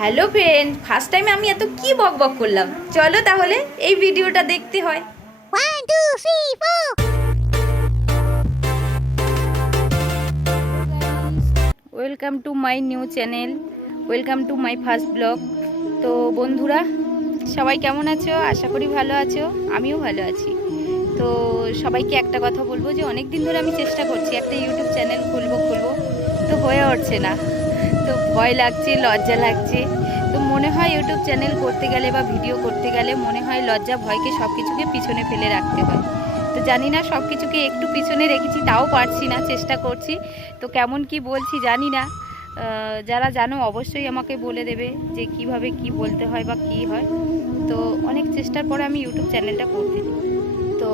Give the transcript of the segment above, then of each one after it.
Hello friend first time আমি এত কি বক বক করলাম? চলো তাহলে এই ভিডিওটা দেখতে হয়। One, two, three, four. Welcome to my new channel welcome to my first blog তো বন্ধুরা সবাই কেমন আছো? আশা করি ভালো আছো। আমিও ভালো আছি। তো সবাইকে একটা কথা বলব যে অনেক দিন ধরে আমি চেষ্টা করছি একটা ইউটিউব চ্যানেল খুলবো খুলবো। তো হয়ে উঠছে না। তো ভয় লাগছে, লজ্জা লাগছে। তো মনে হয় ইউটিউব চ্যানেল করতে গেলে বা ভিডিও করতে গেলে মনে হয় লজ্জা, ভয়কে সব কিছুকে পিছনে ফেলে রাখতে হয়। তো জানি না সব কিছুকে একটু পিছনে রেখেছি, তাও পারছি না, চেষ্টা করছি। তো কেমন কি বলছি জানি না। যারা জানো অবশ্যই আমাকে বলে দেবে যে কীভাবে কি বলতে হয় বা কি হয়। তো অনেক চেষ্টার পরে আমি ইউটিউব চ্যানেলটা করতে। তো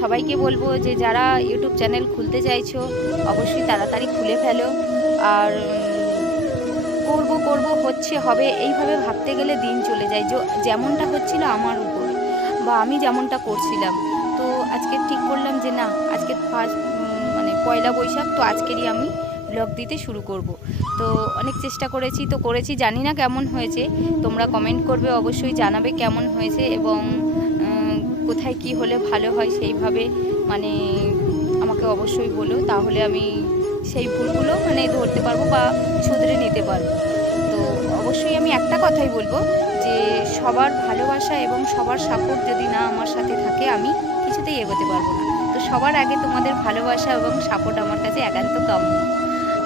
সবাইকে বলব যে যারা ইউটিউব চ্যানেল খুলতে চাইছো, অবশ্যই তাড়াতাড়ি খুলে ফেলো। আর হচ্ছে, হবে, এইভাবে ভাবতে গেলে দিন চলে যায়। যেমনটা হচ্ছিল আমার উপর, বা আমি যেমনটা করছিলাম। তো আজকে ঠিক করলাম যে না, আজকে ফার্স্ট মানে পয়লা বৈশাখ, তো আজকেরই আমি ব্লগ দিতে শুরু করব। তো অনেক চেষ্টা করেছি, তো করেছি, জানি না কেমন হয়েছে। তোমরা কমেন্ট করবে, অবশ্যই জানাবে কেমন হয়েছে এবং কোথায় কি হলে ভালো হয় সেইভাবে মানে আমাকে অবশ্যই বলো। তাহলে আমি সেই ভুলগুলো মানে ধরতে পারব বা শুধরে নিতে পারব। অবশ্যই আমি একটা কথাই বলব যে সবার ভালোবাসা এবং সবার সাপোর্ট যদি না আমার সাথে থাকে, আমি কিছুতেই এগোতে পারব না। তো সবার আগে তোমাদের ভালোবাসা এবং সাপোর্ট আমার কাছে একান্ত কাম্য।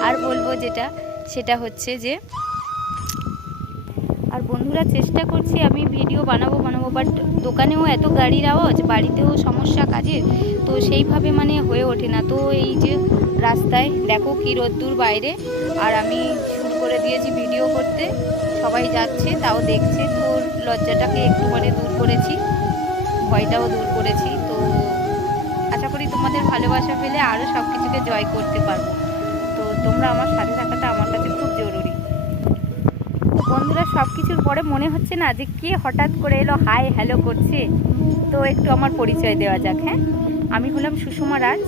আর বলব যেটা, সেটা হচ্ছে যে, আর বন্ধুরা চেষ্টা করছি আমি ভিডিও বানাবো বানাবো বাট দোকানেও এত গাড়ির আওয়াজ, বাড়িতেও সমস্যা কাজের, তো সেইভাবে মানে হয়ে ওঠে না। তো এই যে রাস্তায়, দেখো কী রোদ্দুর বাইরে, আর আমি শুরু করে দিয়েছি ভিডিও সবাই যাচ্ছে, তাও দেখছে। তো লজ্জাটাকে একটু মানে দূর করেছি, ভয়টাও দূর করেছি। তো আশা করি তোমাদের ভালোবাসা পেলে আরও সব কিছুকে জয় করতে পারব। তো তোমরা আমার সাথে থাকাটা আমার কাছে খুব জরুরি। বন্ধুরা সব কিছুর পরে মনে হচ্ছে না যে কে হঠাৎ করে এলো, হাই, হ্যালো করছে? তো একটু আমার পরিচয় দেওয়া যাক হ্যাঁ? আমি হলাম সুষমা রাজ।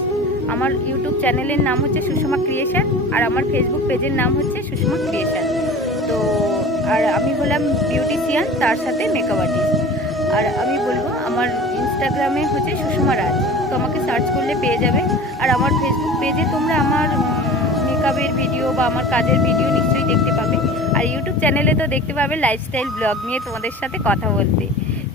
আমার ইউটিউব চ্যানেলের নাম হচ্ছে সুষমা ক্রিয়েশন আর আমার ফেসবুক পেজের নাম হচ্ছে সুষমা ক্রিয়েশন। আমি হলাম বিউটিশিয়ান তার সাথে মেকআপ আর্টিস্ট আর আমি বলব, আমার ইনস্টাগ্রামে হচ্ছে সুষমা রাজ। তো আমাকে সার্চ করলে পেয়ে যাবে। আর আমার ফেসবুক পেজে তোমরা আমার মেকআপের ভিডিও বা আমার কাজের ভিডিও নিশ্চয়ই দেখতে পাবে। আর ইউটিউব চ্যানেলে তো দেখতে পাবে লাইফস্টাইল ব্লগ নিয়ে তোমাদের সাথে কথা বলতে।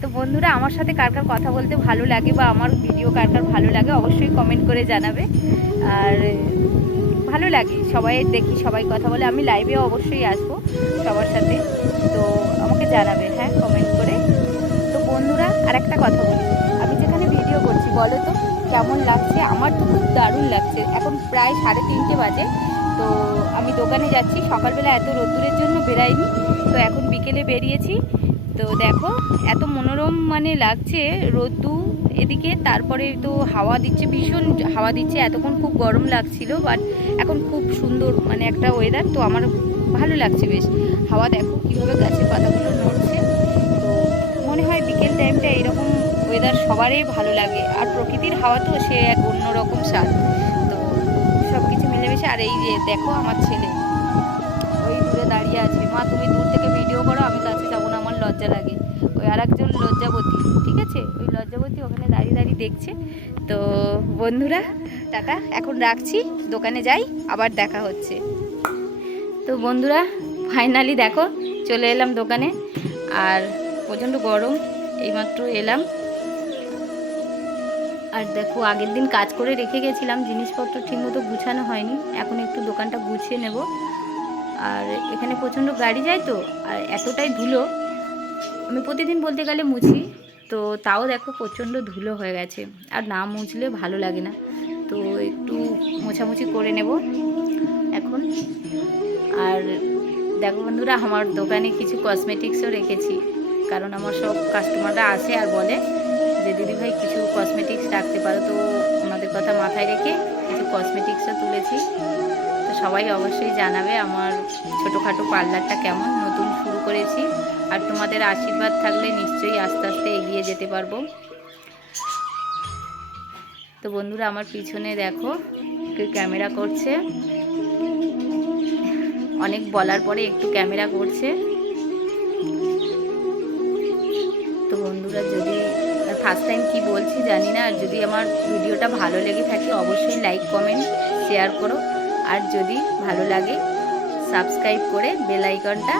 তো বন্ধুরা, আমার সাথে কার কার কথা বলতে ভালো লাগে বা আমার ভিডিও কার কার ভালো লাগে, অবশ্যই কমেন্ট করে জানাবে। আর ভালো লাগে, সবাই দেখি, সবাই কথা বলে। আমি লাইভেও অবশ্যই আসব সবার সাথে। জানাবে হ্যাঁ কমেন্ট করে। তো বন্ধুরা আর একটা কথা বলি। আমি যেখানে ভিডিও করছি, বলো তো, কেমন লাগছে? আমার তো খুব দারুণ লাগছে। এখন প্রায় সাড়ে তিনটে বাজে। তো আমি দোকানে যাচ্ছি, সকালবেলা এত রোদ্দুরের জন্য বেরাইনি। তো এখন বিকেলে বেরিয়েছি। তো দেখো, এত মনোরম মানে লাগছে রোদ্দু এদিকে। তারপরে তো হাওয়া দিচ্ছে, ভীষণ হাওয়া দিচ্ছে। এতক্ষণ খুব গরম লাগছিল বাট এখন খুব সুন্দর মানে একটা ওয়েদার তো আমার ভালো লাগছে বেশ। হাওয়া দেখো কীভাবে সবারই ভালো লাগে। আর প্রকৃতির হাওয়া তো সে এক অন্যরকম স্বাদ। তো সব কিছু মিলেমিশে, আর এই যে দেখো আমার ছেলে। ওই দূরে দাঁড়িয়ে আছে। মা, তুমি দূর থেকে ভিডিও করো, আমি কাছে যাব না, আমার লজ্জা লাগে। ওই আর একজন লজ্জাবতী, ঠিক আছে? ওই লজ্জাবতী ওখানে দাঁড়িয়ে দাঁড়িয়ে দেখছে। তো বন্ধুরা, টাটা। এখন রাখছি। দোকানে যাই, আবার দেখা হচ্ছে। তো বন্ধুরা ফাইনালি দেখো, চলে এলাম দোকানে। আর প্রচণ্ড গরম, এইমাত্র এলাম। আর দেখো, আগের দিন কাজ করে রেখে গেছিলাম, জিনিসপত্র ঠিকমতো গুছানো হয়নি। এখন একটু দোকানটা গুছিয়ে নেব। আর এখানে প্রচণ্ড গাড়ি যায় তো, আর এতটাই ধুলো। আমি প্রতিদিন বলতে গেলে মুছি, তো তাও দেখো প্রচণ্ড ধুলো হয়ে গেছে। আর না মুছলে ভালো লাগে না। তো একটু মোছামুছি করে নেব এখন। আর দেখো বন্ধুরা, আমার দোকানে কিছু কসমেটিক্সও রেখেছি, কারণ আমার সব কাস্টমাররা আসে আর বলে। যে দিদিভাই কিছু কসমেটিক্স রাখতে পারো, তো ওনাদের কথা মাথায় রেখে কিছু কসমেটিক্সও তুলেছি। তো সবাই অবশ্যই জানাবে আমার ছোটোখাটো পার্লারটা কেমন, নতুন শুরু করেছি। আর তোমাদের আশীর্বাদ থাকলে নিশ্চয়ই আস্তে আস্তে এগিয়ে যেতে পারব। তো বন্ধুরা, আমার পিছনে দেখো কেউ ক্যামেরা করছে। অনেক বলার পরে একটু ক্যামেরা করছে। ফার্স্ট টাইম কী বলছি জানি না, আর যদি আমার ভিডিওটা ভালো লেগে থাকে অবশ্যই লাইক, কমেন্ট, শেয়ার করো। আর যদি ভালো লাগে, সাবস্ক্রাইব করে বেল আইকনটা